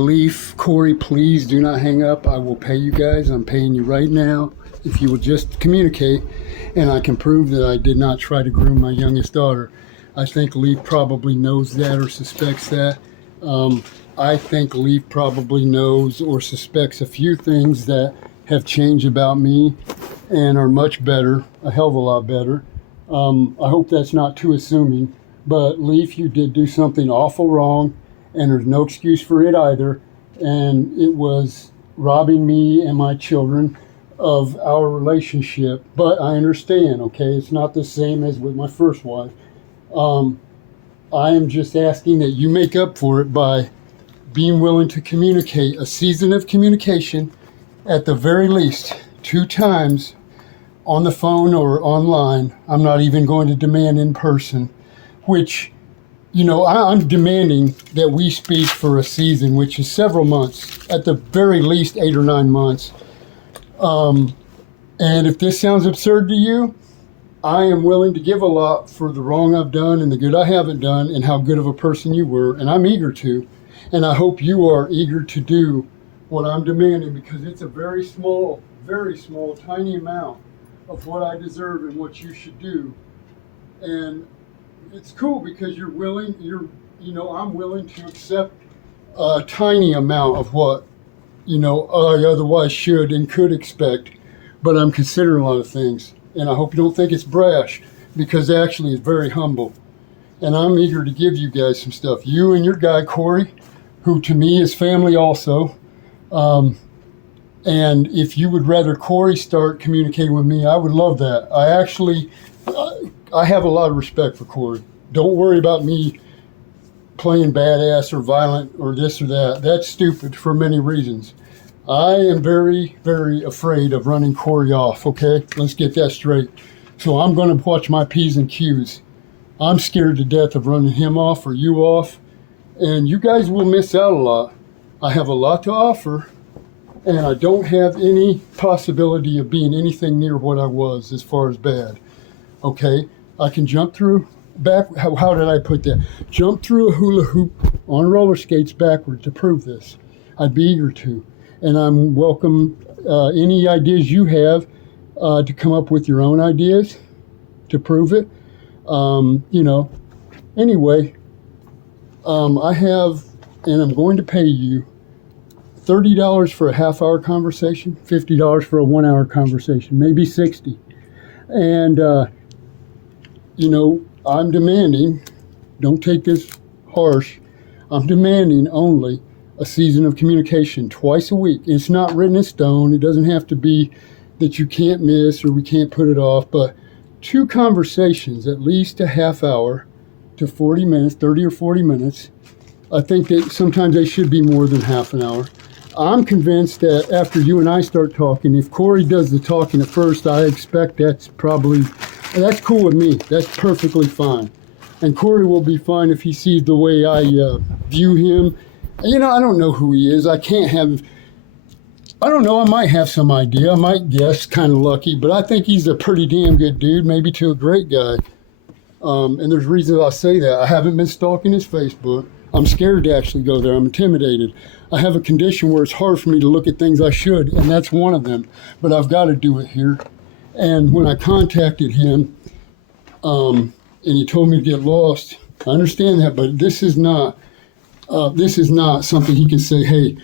Leif, Cory, please do not hang up. I will pay you guys. I'm paying you right now. If you will just communicate, and I can prove that I did not try to groom my youngest daughter. I think Leif probably knows that or suspects that. I think Leif probably knows or suspects a few things that have changed about me and are much better, a hell of a lot better. I hope that's not too assuming, but Leif, you did do something awful wrong, and there's no excuse for it either, and it was robbing me and my children of our relationship. But I understand, okay, it's not the same as with my first wife. I am just asking that you make up for it by being willing to communicate, a season of communication, at the very least 2 times on the phone or online. I'm not even going to demand in person, which, I'm demanding that we speak for a season, which is several months, at the very least 8 or 9 months. And if this sounds absurd to you, I am willing to give a lot for the wrong I've done and the good I haven't done and how good of a person you were, and I'm eager to. And I hope you are eager to do what I'm demanding, because it's a very small, tiny amount of what I deserve and what you should do. And it's cool because I'm willing to accept a tiny amount of what, I otherwise should and could expect. But I'm considering a lot of things. And I hope you don't think it's brash, because actually it's very humble. And I'm eager to give you guys some stuff. You and your guy, Cory, who to me is family also. And if you would rather Cory start communicating with me, I would love that. I have a lot of respect for Cory. Don't worry about me playing badass or violent or this or that. That's stupid for many reasons. I am very, very afraid of running Cory off, okay? Let's get that straight. So I'm going to watch my P's and Q's. I'm scared to death of running him off or you off, and you guys will miss out a lot. I have a lot to offer, and I don't have any possibility of being anything near what I was as far as bad, okay? I can jump through how did I put that? Jump through a hula hoop on roller skates backwards to prove this. I'd be eager to. And I'm welcome any ideas you have to come up with your own ideas to prove it. Anyway, I have, and I'm going to pay you $30 for a half-hour conversation, $50 for a 1-hour conversation, maybe $60. And, I'm demanding, don't take this harsh, I'm demanding only a season of communication twice a week. It's not written in stone. It doesn't have to be that you can't miss or we can't put it off, but 2 conversations, at least a half hour to 40 minutes, 30 or 40 minutes. I think that sometimes they should be more than half an hour. I'm convinced that after you and I start talking, if Cory does the talking at first, I expect that's cool with me. That's perfectly fine. And Cory will be fine if he sees the way I view him. I don't know who he is. I don't know, I might have some idea. I might guess, kind of lucky, but I think he's a pretty damn good dude, maybe to a great guy. And there's reasons I say that. I haven't been stalking his Facebook. I'm scared to actually go there. I'm intimidated. I have a condition where it's hard for me to look at things I should, and that's one of them. But I've got to do it here. And when I contacted him, and he told me to get lost, I understand that, but this is not something he can say, hey,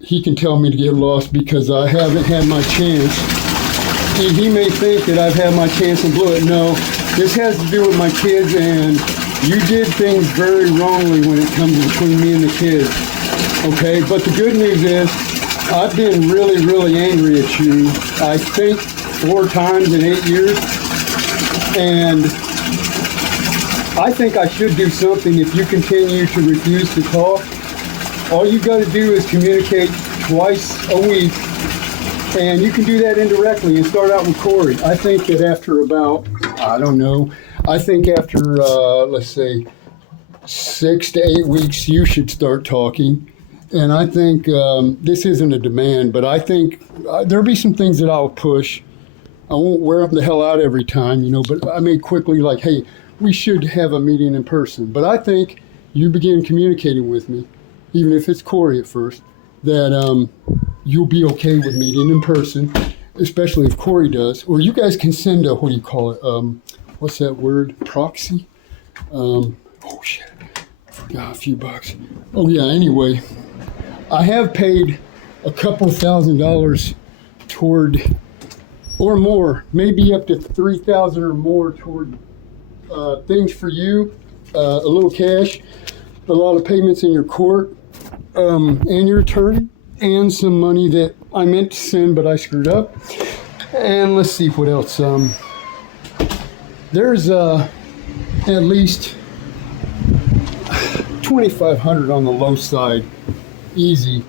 he can tell me to get lost because I haven't had my chance. He may think that I've had my chance and blew it. No, this has to do with my kids, and you did things very wrongly when it comes between me and the kids. Okay, but the good news is I've been really, really angry at you, I think 4 times in 8 years, and I think I should do something if you continue to refuse to talk. All you've got to do is communicate twice a week, and you can do that indirectly and start out with Cory. I think that after about, let's say 6 to 8 weeks, you should start talking. And I think this isn't a demand, but I think there'll be some things that I'll push. I won't wear them the hell out every time, but I may quickly hey, we should have a meeting in person. But I think you begin communicating with me even if it's Cory at first, that you'll be okay with meeting in person, especially if Cory does. Or you guys can send a, what do you call it? What's that word? Proxy? Oh, shit. I forgot a few bucks. Oh, yeah, anyway. I have paid a couple $1,000 toward, or more, maybe up to $3,000 or more toward things for you, a little cash, a lot of payments in your court and your attorney, and some money that I meant to send but I screwed up. And let's see what else. There's at least $2,500 on the low side, easy,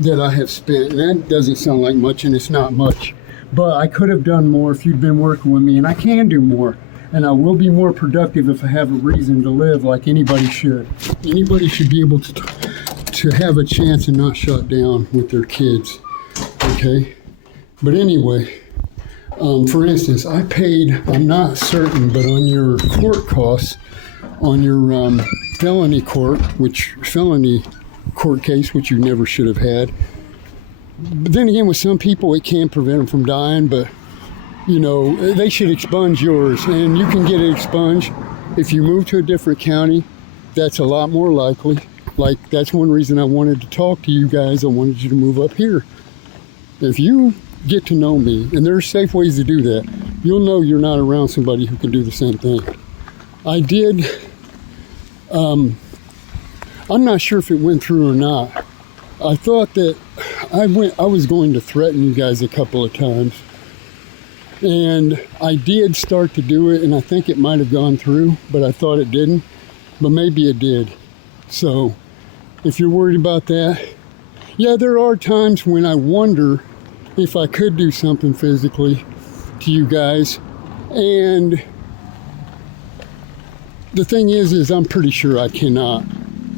that I have spent. And that doesn't sound like much, and it's not much. But I could have done more if you'd been working with me, and I can do more. And I will be more productive if I have a reason to live, like anybody should. Anybody should be able to have a chance and not shut down with their kids, okay? But anyway, for instance, I paid, I'm not certain, but on your court costs, on your felony court case, which you never should have had. But then again, with some people, it can prevent them from dying, but you know, they should expunge yours, and you can get it expunged. If you move to a different county, that's a lot more likely. Like, that's one reason I wanted to talk to you guys. I wanted you to move up here. If you get to know me, and there are safe ways to do that, you'll know you're not around somebody who can do the same thing. I did, I'm not sure if it went through or not. I thought that I was going to threaten you guys a couple of times. And I did start to do it, and I think it might have gone through, but I thought it didn't. But maybe it did. So if you're worried about that, yeah, there are times when I wonder if I could do something physically to you guys. And the thing is I'm pretty sure I cannot.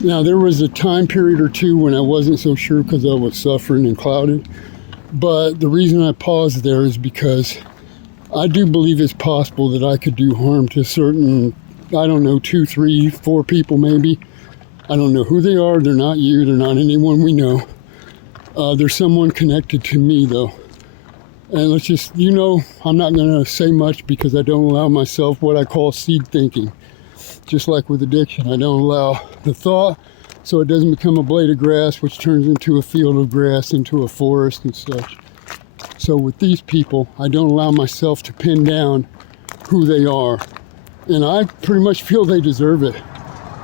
Now, there was a time period or two when I wasn't so sure because I was suffering and clouded. But the reason I paused there is because I do believe it's possible that I could do harm to certain, I don't know, 2, 3, 4 people maybe. I don't know who they are. They're not you. They're not anyone we know. There's someone connected to me, though. And let's just, you know, I'm not going to say much because I don't allow myself what I call seed thinking. Just like with addiction, I don't allow the thought so it doesn't become a blade of grass, which turns into a field of grass, into a forest and such. So with these people, I don't allow myself to pin down who they are. And I pretty much feel they deserve it.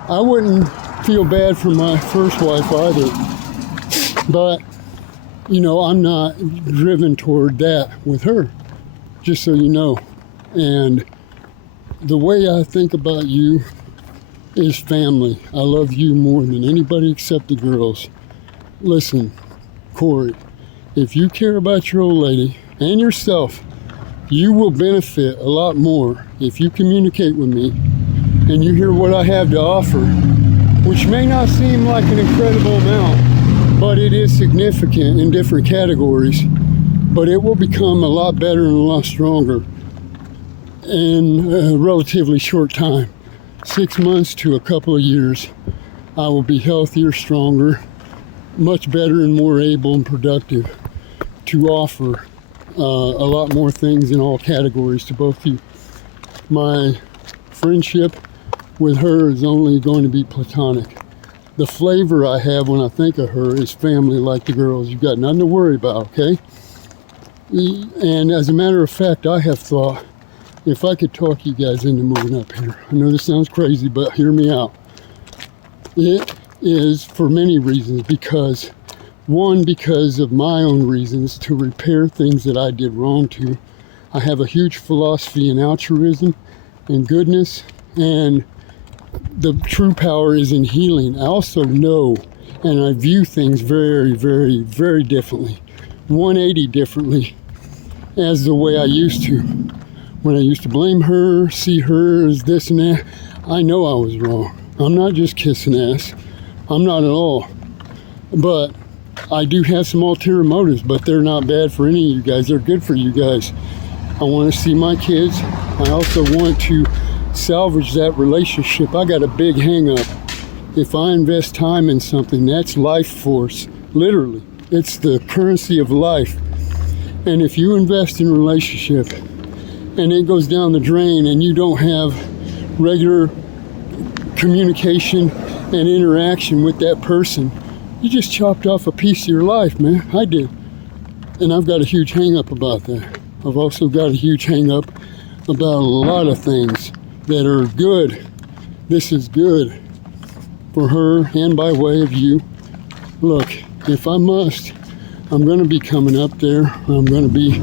I wouldn't feel bad for my first wife either. But, you know, I'm not driven toward that with her, just so you know. And the way I think about you is family. I love you more than anybody except the girls. Listen, Cory, if you care about your old lady and yourself, you will benefit a lot more if you communicate with me and you hear what I have to offer, which may not seem like an incredible amount, but it is significant in different categories. But it will become a lot better and a lot stronger in a relatively short time. 6 months to a couple of years, I will be healthier, stronger, much better and more able and productive to offer a lot more things in all categories to both of you. My friendship with her is only going to be platonic. The flavor I have when I think of her is family, like the girls. You've got nothing to worry about, okay? And as a matter of fact, I have thought, if I could talk you guys into moving up here. I know this sounds crazy, but hear me out. It is for many reasons, because of my own reasons to repair things that I did wrong to. I have a huge philosophy in altruism and goodness, and the true power is in healing. I also know, and I view things very, very, very differently, 180 differently, as the way I used to. When I used to blame her, see her as this and that, I know I was wrong. I'm not just kissing ass. I'm not at all. But I do have some ulterior motives, but they're not bad for any of you guys. They're good for you guys. I want to see my kids. I also want to salvage that relationship. I got a big hang up If I invest time in something, that's life force, literally. It's the currency of life. And if you invest in a relationship and it goes down the drain and you don't have regular communication and interaction with that person, you just chopped off a piece of your life, man. I did. And I've got a huge hang up about that. I've also got a huge hang up about a lot of things that are good. This is good for her and by way of you. Look, if I must, I'm going to be coming up there. I'm going to be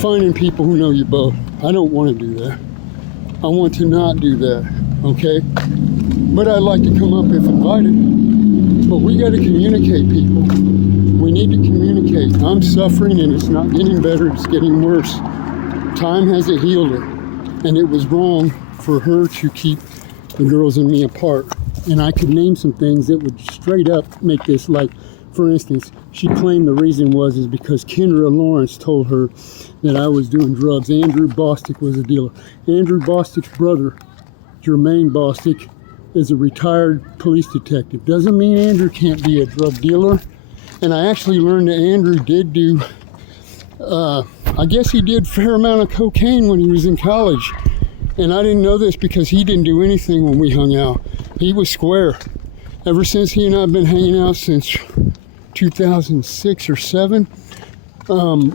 finding people who know you both. I don't want to do that. I want to not do that, okay? But I'd like to come up if invited. But we got to communicate, people. We need to communicate. I'm suffering and it's not getting better, it's getting worse. Time hasn't healed it. And it was wrong for her to keep the girls and me apart. And I could name some things that would straight up make this, like, for instance, she claimed the reason is because Kendra Lawrence told her that I was doing drugs. Andrew Bostick was a dealer. Andrew Bostick's brother, Jermaine Bostick, is a retired police detective. Doesn't mean Andrew can't be a drug dealer. And I actually learned that Andrew did do, I guess he did a fair amount of cocaine when he was in college. And I didn't know this because he didn't do anything when we hung out. He was square. Ever since he and I have been hanging out since 2006 or 7,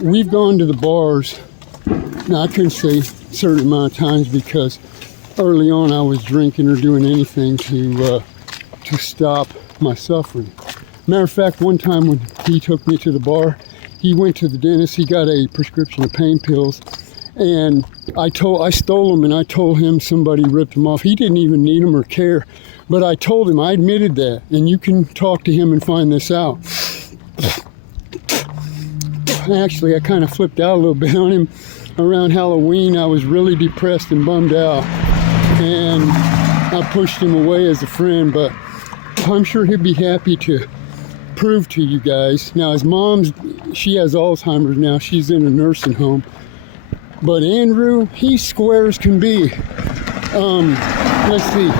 we've gone to the bars. Now, I couldn't say a certain amount of times because early on I was drinking or doing anything to stop my suffering. Matter of fact, one time when he took me to the bar, he went to the dentist, he got a prescription of pain pills, and I stole them and I told him somebody ripped them off. He didn't even need them or care, but I told him, I admitted that, and you can talk to him and find this out. Actually, I kind of flipped out a little bit on him around Halloween. I was really depressed and bummed out, and I pushed him away as a friend, but I'm sure he'd be happy to prove to you guys. Now, his mom's, she has Alzheimer's now. She's in a nursing home. But Andrew, he's square as can be. Let's see.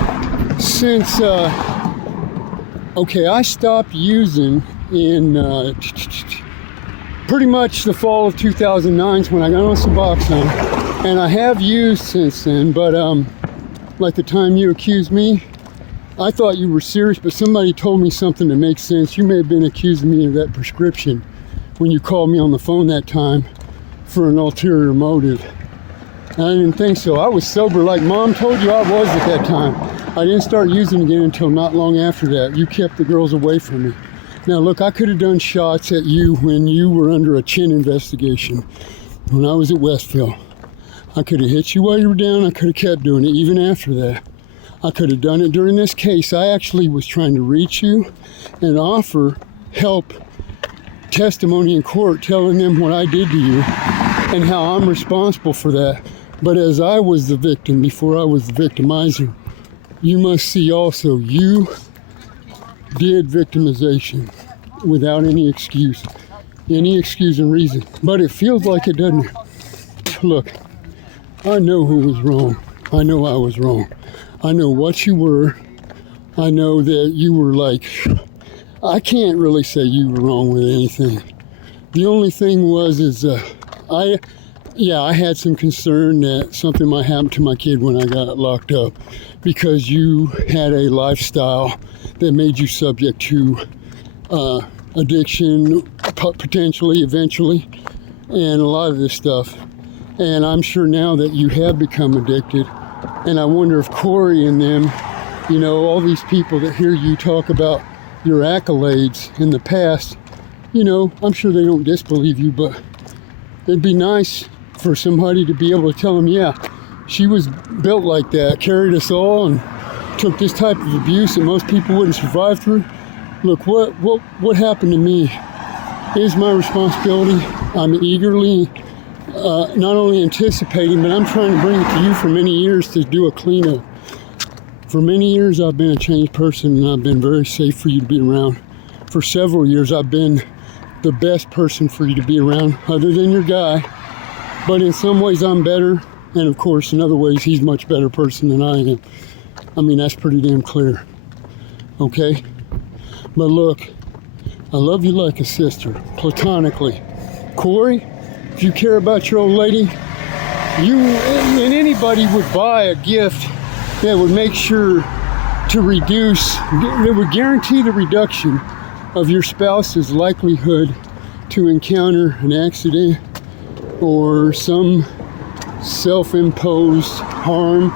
Since, I stopped using in pretty much the fall of 2009 when I got on Suboxone. And I have used since then, but like the time you accused me, I thought you were serious, but somebody told me something that makes sense. You may have been accusing me of that prescription when you called me on the phone that time for an ulterior motive. And I didn't think so. I was sober like Mom told you I was at that time. I didn't start using again until not long after that. You kept the girls away from me. Now look, I could have done shots at you when you were under a chin investigation when I was at Westville. I could have hit you while you were down. I could have kept doing it even after that. I could have done it during this case. I actually was trying to reach you and offer help, testimony in court, telling them what I did to you and how I'm responsible for that. But as I was the victim before I was the victimizer, you must see also you did victimization without any excuse and reason. But it feels like it, doesn't it? Look, I know who was wrong. I know I was wrong. I know what you were. I know that you were like, I can't really say you were wrong with anything. The only thing I had some concern that something might happen to my kid when I got locked up because you had a lifestyle that made you subject to addiction, potentially, eventually, and a lot of this stuff. And I'm sure now that you have become addicted, and I wonder if Cory and them, all these people that hear you talk about your accolades in the past, I'm sure they don't disbelieve you, but it'd be nice for somebody to be able to tell them, yeah, she was built like that, carried us all, and took this type of abuse that most people wouldn't survive through. Look, what happened to me is my responsibility. I'm eagerly not only anticipating, but I'm trying to bring it to you for many years to do a cleanup. For many years, I've been a changed person, and I've been very safe for you to be around. For several years, I've been the best person for you to be around, other than your guy. But in some ways, I'm better, and of course, in other ways, he's a much better person than I am. I mean, that's pretty damn clear. okay? But look, I love you like a sister, platonically. Cory, if you care about your old lady, you and anybody would buy a gift that would make sure to reduce, that would guarantee the reduction of your spouse's likelihood to encounter an accident or some self-imposed harm,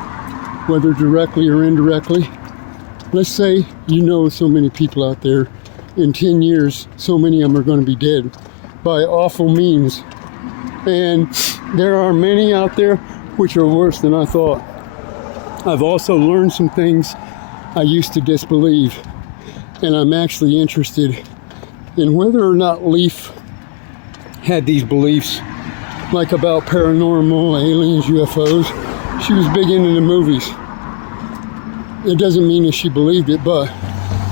whether directly or indirectly. Let's say you know so many people out there, in 10 years, so many of them are going to be dead by awful means. And there are many out there which are worse than I thought. I've also learned some things I used to disbelieve, and I'm actually interested in whether or not Leif had these beliefs, like about paranormal, aliens, UFOs. She was big into the movies. It doesn't mean that she believed it, but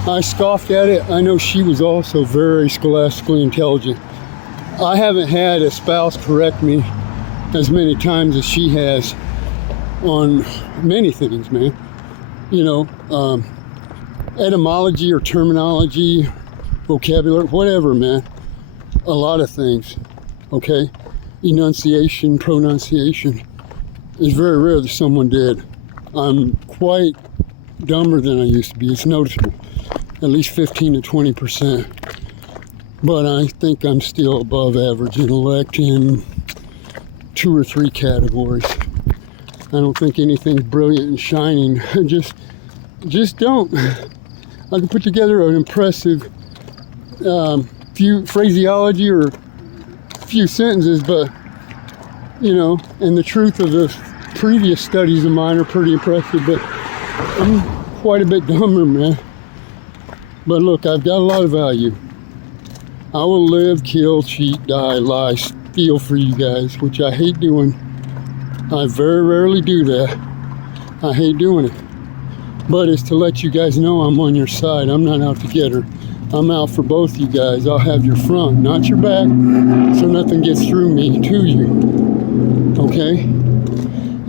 I scoffed at it. I know she was also very scholastically intelligent. I haven't had a spouse correct me as many times as she has on many things, man. You know, etymology or terminology, vocabulary, whatever, man. A lot of things, okay? Enunciation, pronunciation. It's very rare that someone did. I'm quite dumber than I used to be. It's noticeable. At least 15 to 20%. But I think I'm still above average intellect in 2 or 3 categories. I don't think anything's brilliant and shining. Just don't. I can put together an impressive few phraseology or few sentences, but you know, and the truth of the previous studies of mine are pretty impressive, but I'm quite a bit dumber, man. But look, I've got a lot of value. I will live, kill, cheat, die, lie, steal for you guys, which I hate doing. I very rarely do that. I hate doing it. But it's to let you guys know I'm on your side. I'm not out to get her. I'm out for both you guys. I'll have your front, not your back, so nothing gets through me to you. Okay?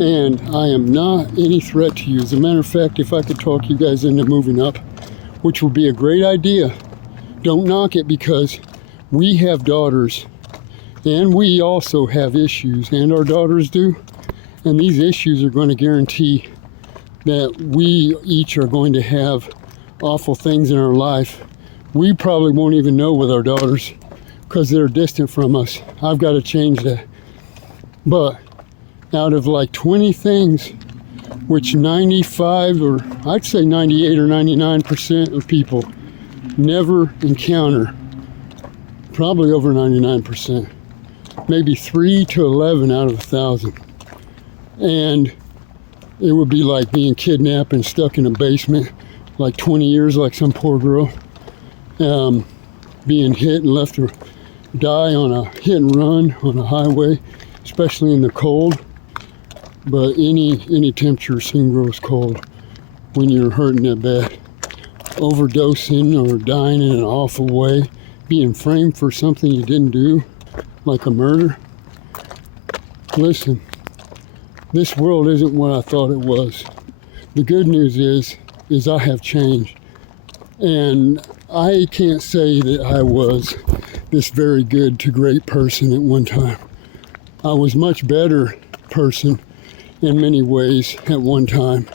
And I am not any threat to you. As a matter of fact, if I could talk you guys into moving up, which would be a great idea, don't knock it, because we have daughters and we also have issues, and our daughters do. And these issues are going to guarantee that we each are going to have awful things in our life. We probably won't even know with our daughters because they're distant from us. I've got to change that. But out of like 20 things, which 95 or I'd say 98 or 99% of people never encounter, probably over 99%, maybe 3 to 11 out of 1,000. And it would be like being kidnapped and stuck in a basement like 20 years, like some poor girl, being hit and left to die on a hit and run on a highway, especially in the cold. But any temperature soon grows cold when you're hurting that bad. Overdosing or dying in an awful way, being framed for something you didn't do, like a murder. Listen, this world isn't what I thought it was. The good news is I have changed. And I can't say that I was this very good to great person at one time. I was much better person in many ways at one time.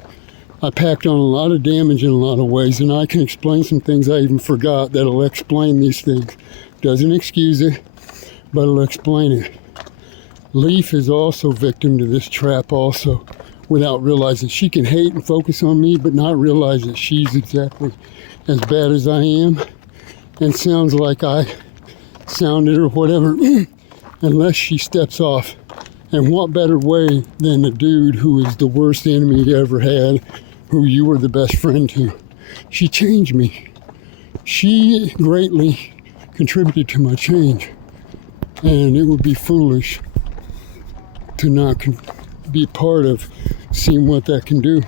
I packed on a lot of damage in a lot of ways, and I can explain some things I even forgot that'll explain these things. Doesn't excuse it, but it'll explain it. Leif is also victim to this trap also, without realizing. She can hate and focus on me, but not realize that she's exactly as bad as I am, and sounds like I sounded or whatever, unless she steps off. And what better way than the dude who is the worst enemy you ever had, who you were the best friend to? She changed me. She greatly contributed to my change. And it would be foolish to not be part of seeing what that can do.